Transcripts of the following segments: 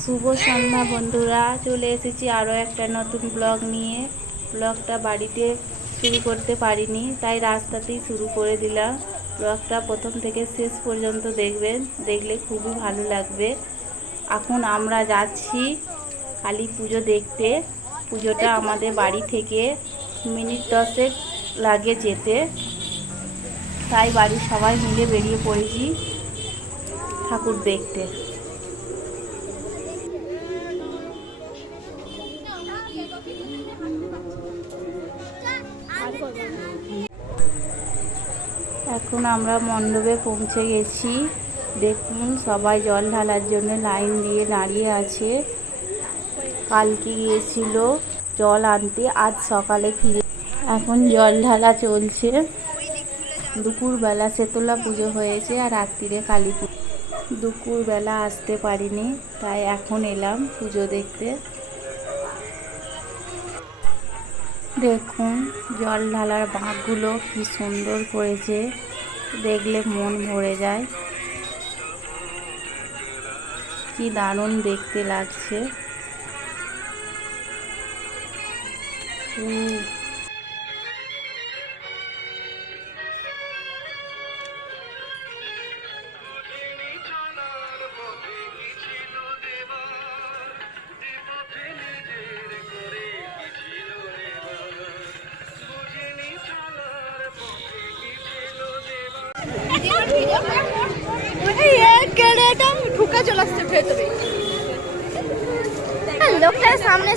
শুভ সন্ধ্যা বন্ধুরা, চলে এসেছি আরও একটা নতুন ব্লগ নিয়ে। ব্লগটা বাড়িতে শুরু করতে পারিনি, তাই রাস্তাতেই শুরু করে দিলাম। ব্লগটা প্রথম থেকে শেষ পর্যন্ত দেখবেন, দেখলে খুবই ভালো লাগবে। এখন আমরা যাচ্ছি কালী পুজো দেখতে। পুজোটা আমাদের বাড়ি থেকে মিনিট 10 লাগে যেতে, তাই বাড়ির সবাই মিলে বেরিয়ে পড়েছি ঠাকুর দেখতে। এখন আমরা মণ্ডপে পৌঁছে গেছি। দেখুন, সবাই জল ঢালার জন্য লাইন দিয়ে দাঁড়িয়ে আছে। কালকে গিয়েছিল জল আনতে, আজ সকালে ফিরে এখন জল ঢালা চলছে। দুপুরবেলা শেতলা পুজো হয়েছে আর রাত্রিরে কালী পুজো। দুপুরবেলা আসতে পারিনি, তাই এখন এলাম পুজো দেখতে। দেখুন, জল ঢালার বাঁকগুলো কি সুন্দর করেছে, দেখলে মন ভরে যায়। কি দারুণ দেখতে লাগছে। ঢুকে চলে আসছে ভেতরে, লোকটার সামনে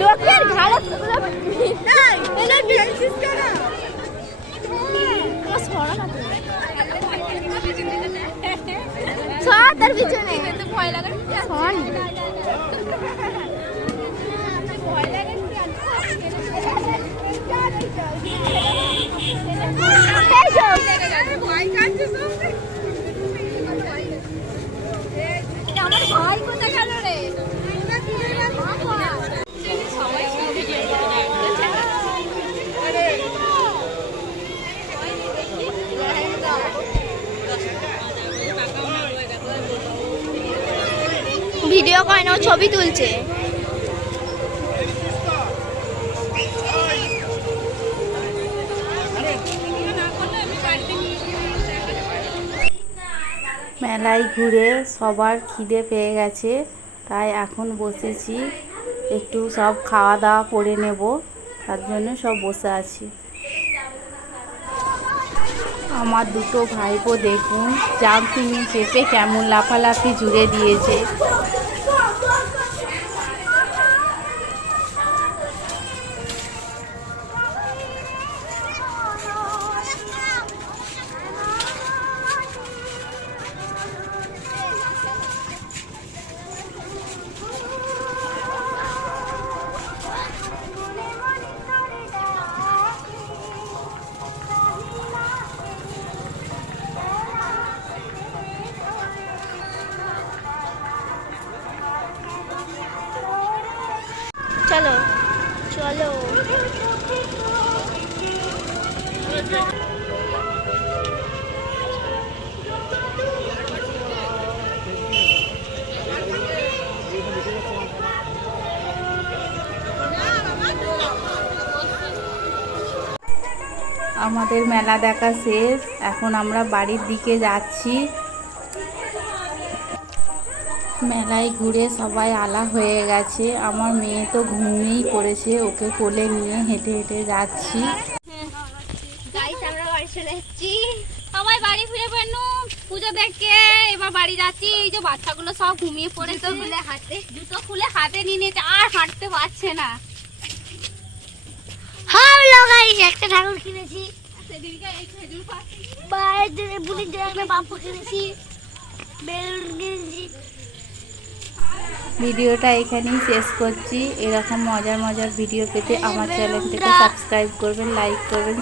লোকের ঘাড়ে তার পিছনে ভয় লাগে। ভিডিও করে না, ছবি তুলছে। মেলায় ঘুরে সবার খিদে পেয়ে গেছে, তাই এখন বসেছি, একটু সব খাওয়া দাওয়া করে নেব, তার জন্য সব বসে আছি। আমার দুটো ভাইপো দেখুন, জাম্পিংয়ে চেপে কেমন লাফালাফি জুড়ে দিয়েছে। চলো চলো, আমাদের মেলা দেখা শেষ, এখন আমরা বাড়ির দিকে যাচ্ছি। মেলায় ঘুরে সবাই আলা হয়ে গেছে, আমার মেয়ে তো ঘুমিয়েই পড়েছে, ওকে কোলে নিয়ে হেঁটে হেঁটে যাচ্ছি। আমরা বাড়ি চলে এসেছি, সবাই বাড়ি ফিরে পেনু পুজো দেখে। এবার বাড়ি যাচ্ছি। এই যে বাচ্চাগুলো সব ঘুমিয়ে পড়েছে, জুতো খুলে হাতে নিয়ে নিয়েছে, আর হাঁটতে পারছে না। একটা ঠাকুর কিনেছি, ভিডিওটা এখানেই শেষ করছি। এরকম মজার মজার ভিডিও পেতে আমার চ্যানেলটাকে সাবস্ক্রাইব করবেন, লাইক করবেন।